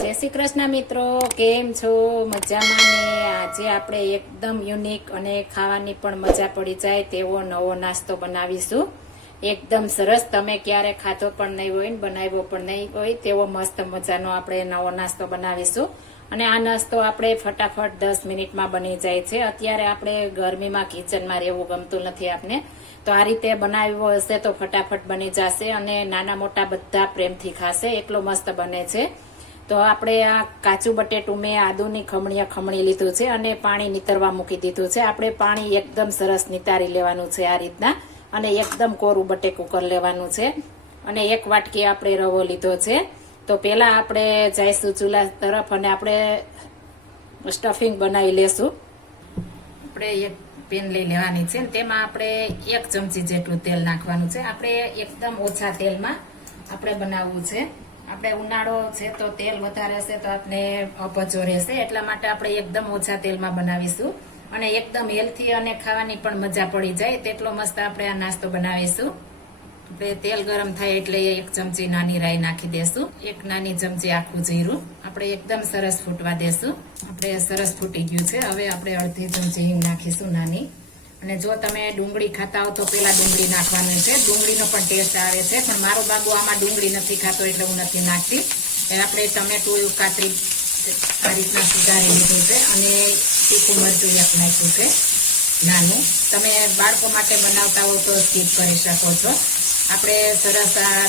જય શ્રી કૃષ્ણ મિત્રો, કેમ છો? મજામાં ને? આજે આપણે એકદમ યુનિક અને ખાવાની પણ મજા પડી જાય તેવો નવો નાસ્તો બનાવીશું. એકદમ સરસ, તમે ક્યારે ખાધો પણ નહીં હોય ને બનાવ્યો પણ નહીં હોય તેવો મસ્ત મજાનો આપણે નવો નાસ્તો બનાવીશું. અને આ નાસ્તો આપણે ફટાફટ 10 મિનિટમાં બની જાય છે. અત્યારે આપણે ગરમીમાં કિચનમાં રહેવું ગમતું નથી આપને, તો આ રીતે બનાવ્યો હશે તો ફટાફટ બની જશે અને નાના મોટા બધા પ્રેમથી ખાશે, એટલો મસ્ત બને છે. તો આપણે આ કાચું બટેટું મેં આદુની ખમણી લીધું છે અને પાણી નીતરવા મૂકી દીધું છે. આપણે પાણી એકદમ સરસ નિતારી લેવાનું છે આ રીતના, અને એકદમ કોરું બટેકું કરી લેવાનું છે. અને 1 વાટકી આપણે રવો લીધો છે. તો પહેલા આપણે જઈશું ચૂલા તરફ અને આપણે સ્ટફિંગ બનાવી લેશું. આપણે એક પેન લઈ લેવાની છે, તેમાં આપણે 1 ચમચી જેટલું તેલ નાખવાનું છે. આપણે એકદમ ઓછા તેલમાં આપણે બનાવવું છે. આપણે ઉનાળો છે તો તેલ વધારે હશે તો આપણે અપચો રહેશે, એટલા માટે આપણે એકદમ ઓછા તેલમાં બનાવીશું અને એકદમ હેલ્થી અને ખાવાની પણ મજા પડી જાય તેટલો મસ્ત આપણે આ નાસ્તો બનાવીશું. આપણે તેલ ગરમ થાય એટલે 1 ચમચી નાની રાઈ નાખી દેશું, 1 નાની ચમચી આખું જીરું આપણે એકદમ સરસ ફૂટવા દેશું. આપણે સરસ ફૂટી ગયું છે. હવે આપણે અડધી ચમચી હિંગ નાખીશું નાની. અને જો તમે ડુંગળી ખાતા હો તો પેલા ડુંગળી નાખવાનું છે, ડુંગળીનો પણ ટેસ્ટ આવે છે, પણ મારો બાબુ આમાં ડુંગળી નથી ખાતો એટલે હું નથી નાખતી. આપણે ટમેટું કાતરી આ રીતના સુધારી લીધું છે અને તીખું મરચું 1 નાખ્યું છે નાનું. તમે બાળકો માટે બનાવતા હો તો સ્કીપ કરી શકો છો. આપણે સરસ આ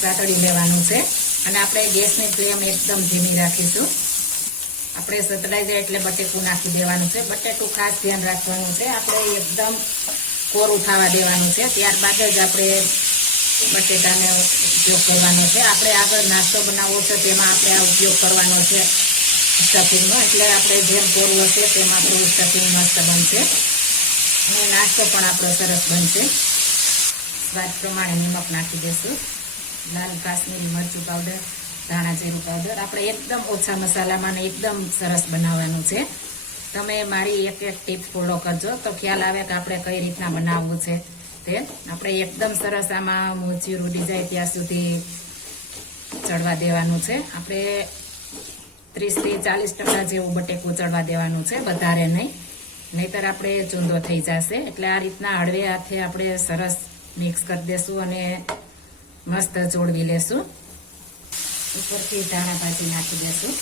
સાતળી લેવાનું છે અને આપણે ગેસની ફ્લેમ એકદમ ધીમી રાખીશું. આપણે સતળાઈ જાય એટલે બટેકું નાખી દેવાનું છે. બટેકું ખાસ ધ્યાન રાખવાનું છે, આપણે એકદમ કોરું થવા દેવાનું છે, ત્યારબાદ જ આપણે બટેટાનો ઉપયોગ કરવાનો છે. આપણે આગળ નાસ્તો બનાવવો છે તેમાં આપણે આ ઉપયોગ કરવાનો છે સ્ટફિંગનો, એટલે આપણે જેમ કોરું હશે તેમ આપણું સ્ટફિંગ મસ્ત બનશે અને નાસ્તો પણ આપણો સરસ બનશે. સ્વાદ પ્રમાણે નિમક નાખી દઈશું, લાલ કાશ્મીરી મરચું પાવડર, ધાણા જીરું પાવડર. આપણે એકદમ ઓછા મસાલામાં ને એકદમ સરસ બનાવવાનું છે. તમે મારી એક ટીપ ફોલો કરજો તો ખ્યાલ આવે કે આપણે કઈ રીતના બનાવવું છે તે. આપણે એકદમ સરસ આમાં મૂછિયું ઉડી જાય ત્યાં સુધી ચડવા દેવાનું છે. આપણે 30 થી 40% જેવું બટેકું ચડવા દેવાનું છે, વધારે નહીં, નહીતર આપણે ચૂંદો થઈ જશે. એટલે આ રીતના હળવે હાથે આપણે સરસ મિક્સ કરી દેશું અને મસ્ત જોડવી લેશું. ઉપરથી ધાણા ભાજી નાખી દેશું,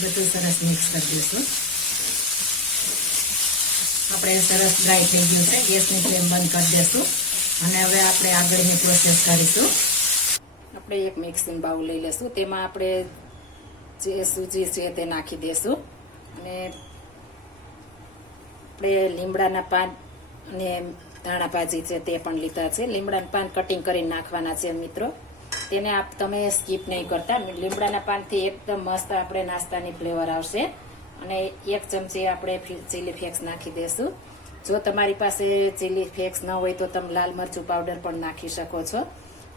બધું સરસ મિક્સ કરી દઈશું. આપણે સરસ ડ્રાય થઈ ગયું છે, ગેસની ફ્લેમ બંધ કરી દઈશું અને હવે આપણે આગળની પ્રોસેસ કરીશું. આપણે એક મિક્સિંગ બાઉલ લઈ લેશું, તેમાં આપણે જે સૂજી છે તે નાખી દેશું અને આપણે લીમડાના પાન અને ધાણા ભાજી છે તે પણ લીધા છે. લીમડાના પાન કટિંગ કરીને નાખવાના છે મિત્રો, તેને તમે સ્કીપ નહીં કરતા. લીમડાના પાનથી એકદમ મસ્ત આપણે નાસ્તાની ફ્લેવર આવશે. અને 1 ચમચી આપણે ચીલી ફ્લેક્સ નાખી દઈશું. જો તમારી પાસે ચીલી ફ્લેક્સ ન હોય તો તમે લાલ મરચું પાવડર પણ નાખી શકો છો.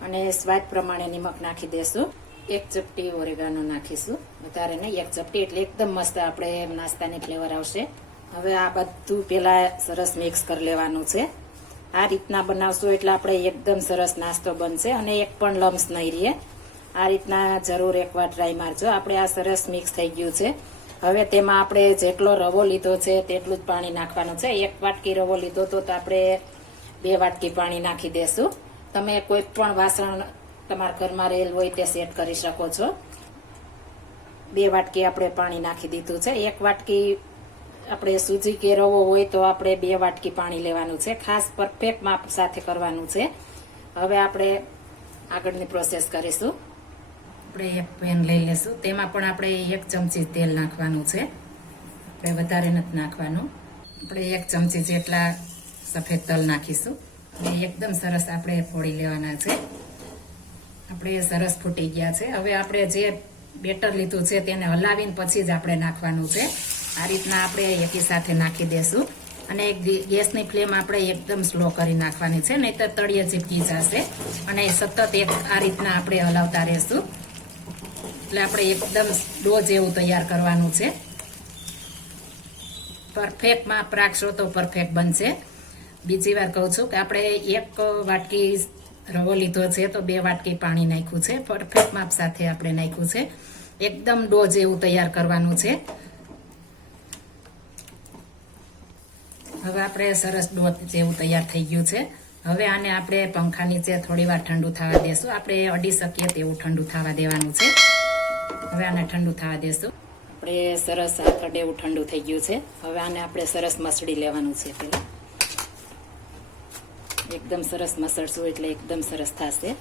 અને સ્વાદ પ્રમાણે નિમક નાખી દઈશું. 1 ચપટી ઓરેગાનો નાખીશું, વધારે નહીં, 1 ચપટી, એટલે એકદમ મસ્ત આપણે નાસ્તાની ફ્લેવર આવશે. હવે આ બધું પહેલા સરસ મિક્સ કરી લેવાનું છે. આ રીતના બનાવશું એટલે આપણે એકદમ સરસ નાસ્તો બનશે અને એક પણ લમ્સ નહીં રહે. આ રીતના જરૂર એકવાર ટ્રાય મારજો. આપણે આ સરસ મિક્સ થઈ ગયું છે. હવે તેમાં આપણે જેટલો રવો લીધો છે તેટલું જ પાણી નાખવાનું છે. 1 વાટકી રવો લીધો તો આપણે 2 વાટકી પાણી નાખી દેશું. તમે કોઈ પણ વાસણ તમારા ઘરમાં રહેલ હોય તે સેટ કરી શકો છો. 2 વાટકી આપણે પાણી નાખી દીધું છે. 1 વાટકી આપણે સૂજી કે રવો હોય તો આપણે 2 વાટકી પાણી લેવાનું છે. ખાસ પરફેક્ટ માપ સાથે કરવાનું છે. હવે આપણે આગળની પ્રોસેસ કરીશું. આપણે એક પેન લઈ લેશું, તેમાં પણ આપણે 1 ચમચી તેલ નાખવાનું છે, આપણે વધારે નથી નાખવાનું. આપણે 1 ચમચી જેટલા સફેદ તલ નાખીશું અને એકદમ સરસ આપણે ફોડી લેવાના છે. આપણે સરસ ફૂટી ગયા છે. હવે આપણે જે બેટર લીધું છે તેને હલાવીને પછી જ આપણે નાખવાનું છે. આ રીતના આપણે એકી સાથે નાખી દેશું અને ગેસની ફ્લેમ આપણે એકદમ સ્લો કરી નાખવાની છે, નહીં તો તળિયે ચીપકી જશે. અને સતત આ રીતના આપણે હલાવતા રહેશું એટલે આપણે એકદમ ડો જેવું તૈયાર કરવાનું છે. પરફેક્ટ માપ રાખશો તો પરફેક્ટ બનશે. બીજી વાર કહું છું કે આપણે 1 વાટકી રવો લીધો છે તો 2 વાટકી પાણી નાખ્યું છે, પરફેક્ટ માપ સાથે આપણે નાખ્યું છે. એકદમ ડો જેવું તૈયાર કરવાનું છે. હવે આપણે સરસ ડો જેવું તૈયાર થઈ ગયું છે. હવે આને આપણે પંખા નીચે થોડી વાર ઠંડુ થવા દેશું. આપણે અડી શકીએ તેવું ઠંડુ થવા દેવાનું છે. હવે આને ઠંડુ થવા દેશું. આપણે સરસ હાથ અડે એવું ઠંડુ થઈ ગયું છે. હવે આને આપણે સરસ મસળી લેવાનું છે. પેલા એકદમ સરસ મસળશું એટલે એકદમ સરસ થશે.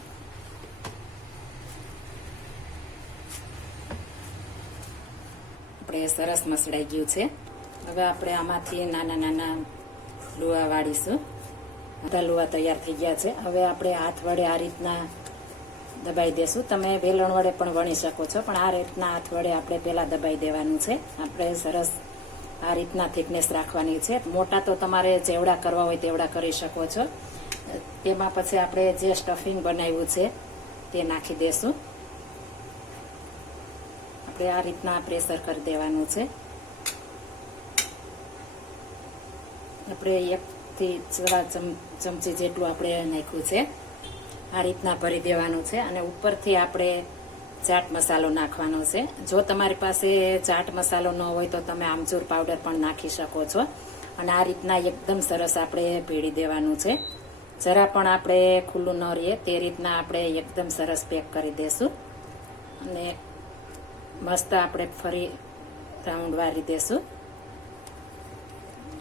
આપણે સરસ મસળાઈ ગયું છે. હવે આપણે આમાંથી નાના નાના લુવા વાળીશું. બધા લુવા તૈયાર થઈ ગયા છે. હવે આપણે હાથ વડે આ રીતના દબાઈ દેશું. તમે વેલણ વડે પણ વણી શકો છો, પણ આ રીતના હાથ વડે આપણે પહેલા દબાઈ દેવાનું છે. આપણે સરસ આ રીતના થિકનેસ રાખવાની છે. મોટા તો તમારે જેવડા કરવા હોય તેવડા કરી શકો છો. તેમાં પછી આપણે જે સ્ટફિંગ બનાવ્યું છે તે નાખી દેશું. આપણે આ રીતના પ્રેશર કરી દેવાનું છે. આપણે 1 થી 4 ચમચી જેટલું આપણે નાખ્યું છે. આ રીતના ભરી દેવાનું છે. અને ઉપરથી આપણે ચાટ મસાલો નાખવાનો છે. જો તમારી પાસે ચાટ મસાલો ન હોય તો તમે આમચૂર પાવડર પણ નાખી શકો છો. અને આ રીતના એકદમ સરસ આપણે ભેળી દેવાનું છે. જરા પણ આપણે ખુલ્લું ન રહે તે રીતના આપણે એકદમ સરસ પેક કરી દેશું. અને મસ્ત આપણે ફરી રાઉન્ડ વાળી દેશું.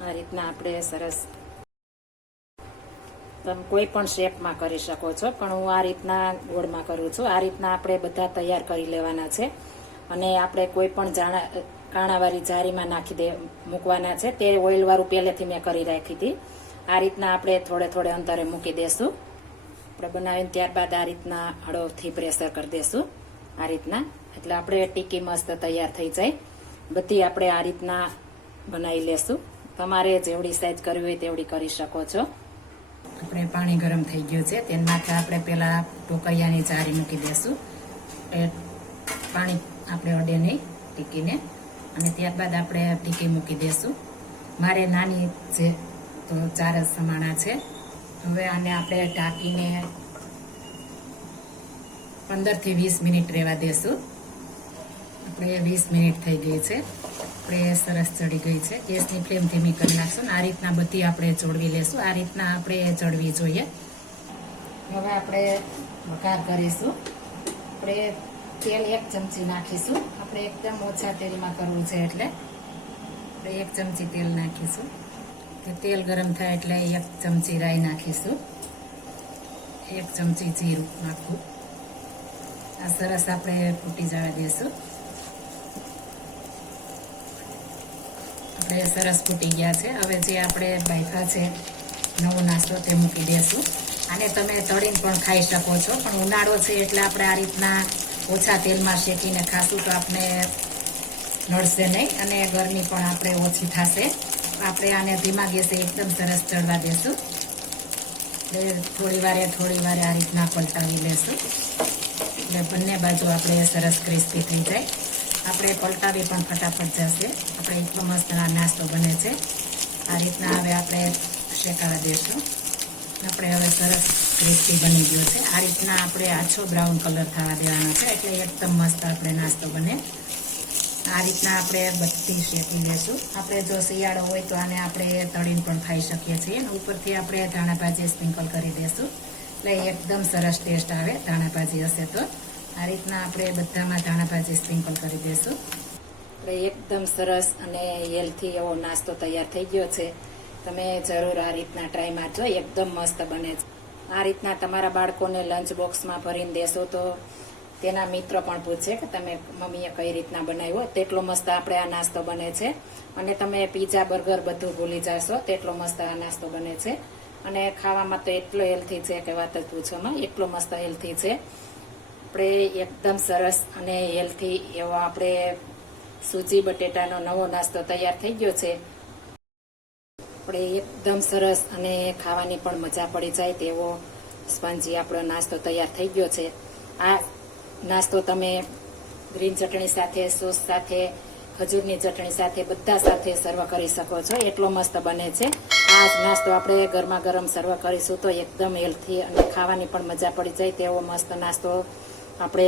આ રીતના આપણે સરસ, તમે કોઈ પણ શેપમાં કરી શકો છો, પણ હું આ રીતના ગોળમાં કરું છું. આ રીતના આપણે બધા તૈયાર કરી લેવાના છે. અને આપણે કોઈ પણ કાણાવાળી જારીમાં મૂકવાના છે. તે ઓઇલવાળું પહેલેથી મેં કરી રાખી હતી. આ રીતના આપણે થોડે થોડે અંતરે મૂકી દેશું. આપણે બનાવીને ત્યારબાદ આ રીતના હળવથી પ્રેશર કરી દેશું. આ રીતના એટલે આપણે ટીકી મસ્ત તૈયાર થઈ જાય. બધી આપણે આ રીતના બનાવી લેશું. તમારે જેવડી સાઈઝ કરવી હોય તેવડી કરી શકો છો. આપણે પાણી ગરમ થઈ ગયું છે. તેમાંથી આપણે પેલા ટોકરિયાની જારી મૂકી દેશું. પાણી આપણે અડે નહીં ટીકીને. અને ત્યારબાદ આપણે ટીકી મૂકી દેશું. મારે નાની છે તો 4 જ સમાણા છે. હવે આને આપણે ઢાંકીને 15 થી 20 મિનિટ રહેવા દેશું. આપણે 20 મિનિટ થઈ ગઈ છે. આપણે સરસ ચડી ગઈ છે. ગેસની ફ્લેમ ધીમી કરી નાખશું. આ રીતના બધી આપણે ચોળવી લેશું. આ રીતના આપણે ચડવી જોઈએ. હવે આપણે વઘાર કરીશું. આપણે તેલ 1 ચમચી નાખીશું. આપણે એકદમ ઓછા તેલમાં કરવું છે એટલે આપણે 1 ચમચી તેલ નાખીશું. તેલ ગરમ થાય એટલે 1 ચમચી રાઈ નાખીશું. 1 ચમચી જીરું નાખવું. આ સરસ આપણે ફૂટી જવા દેશું. આપણે સરસ ફૂટી ગયા છે. હવે જે આપણે બાફા છે નવો નાસ્તો તે મૂકી દેશું. આને તમે તળીને પણ ખાઈ શકો છો, પણ ઉનાળો છે એટલે આપણે આ રીતના ઓછા તેલમાં શેકીને ખાશું તો આપણે નડશે નહીં અને ગરમી પણ આપણે ઓછી થશે. આપણે આને ધીમા ગેસે એકદમ સરસ ચડવા દેશું. થોડી વારે આ રીતના પલટાવી લેશું. એટલે બંને બાજુ આપણે સરસ ક્રિસ્પી થઈ જાય. આપણે પલટાવી પણ ફટાફટ જશે. આપણે એટલો મસ્ત નાસ્તો બને છે. આ રીતના હવે આપણે શેકાવા દઈશું. આપણે હવે સરસ ક્રિસ્પી બની ગયો છે. આ રીતના આપણે આછો બ્રાઉન કલર થવા દેવાનો છે એટલે એકદમ મસ્ત આપણે નાસ્તો બને. આ રીતના આપણે બધી શેકી લેશું. આપણે જો શિયાળો હોય તો આને આપણે તળીને પણ ખાઈ શકીએ છીએ. અને ઉપરથી આપણે ધાણાભાજી સ્પ્રિંકલ કરી દેશું એટલે એકદમ સરસ ટેસ્ટ આવે. ધાણાભાજી હશે તો આ રીતના આપણે બધામાં ધાણાભાજી સ્પ્રિંકલ કરી દેશું. આપણે એકદમ સરસ અને હેલ્થી એવો નાસ્તો તૈયાર થઈ ગયો છે. તમે જરૂર આ રીતના ટ્રાય મારજો. એકદમ મસ્ત બને છે. આ રીતના તમારા બાળકોને લંચ બોક્સમાં ભરીને દેશો તો તેના મિત્ર પણ પૂછે કે તમે મમ્મીએ કઈ રીતના બનાવ્યો. તેટલો મસ્ત આપણે આ નાસ્તો બને છે. અને તમે પીઝા બર્ગર બધું ભૂલી જશો તેટલો મસ્ત આ નાસ્તો બને છે. અને ખાવામાં તો એટલો હેલ્થી છે કે વાત જ પૂછોમાં. એટલો મસ્ત હેલ્થી છે. આપણે એકદમ સરસ અને હેલ્થી એવો આપણે સૂજી બટેટાનો નવો નાસ્તો તૈયાર થઈ ગયો છે. આપણે એકદમ સરસ અને ખાવાની પણ મજા પડી જાય તેવો સ્પંજી આપણો નાસ્તો તૈયાર થઈ ગયો છે. આ નાસ્તો તમે ગ્રીન ચટણી સાથે, સોસ સાથે, ખજૂરની ચટણી સાથે બધા સાથે સર્વ કરી શકો છો. એટલો મસ્ત બને છે. આ નાસ્તો આપણે ગરમા ગરમ સર્વ કરીશું તો એકદમ હેલ્થી અને ખાવાની પણ મજા પડી જાય તેવો મસ્ત નાસ્તો આપણે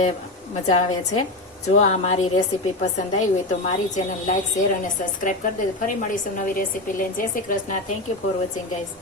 મજા આવે છે. જો આ મારી રેસીપી પસંદ આવી હોય તો મારી ચેનલ લાઈક શેર અને સબસ્ક્રાઇબ કરી દેજો. ફરી મળીશું નવી રેસીપી લઈને. જય Shri Krishna. Thank you for watching guys.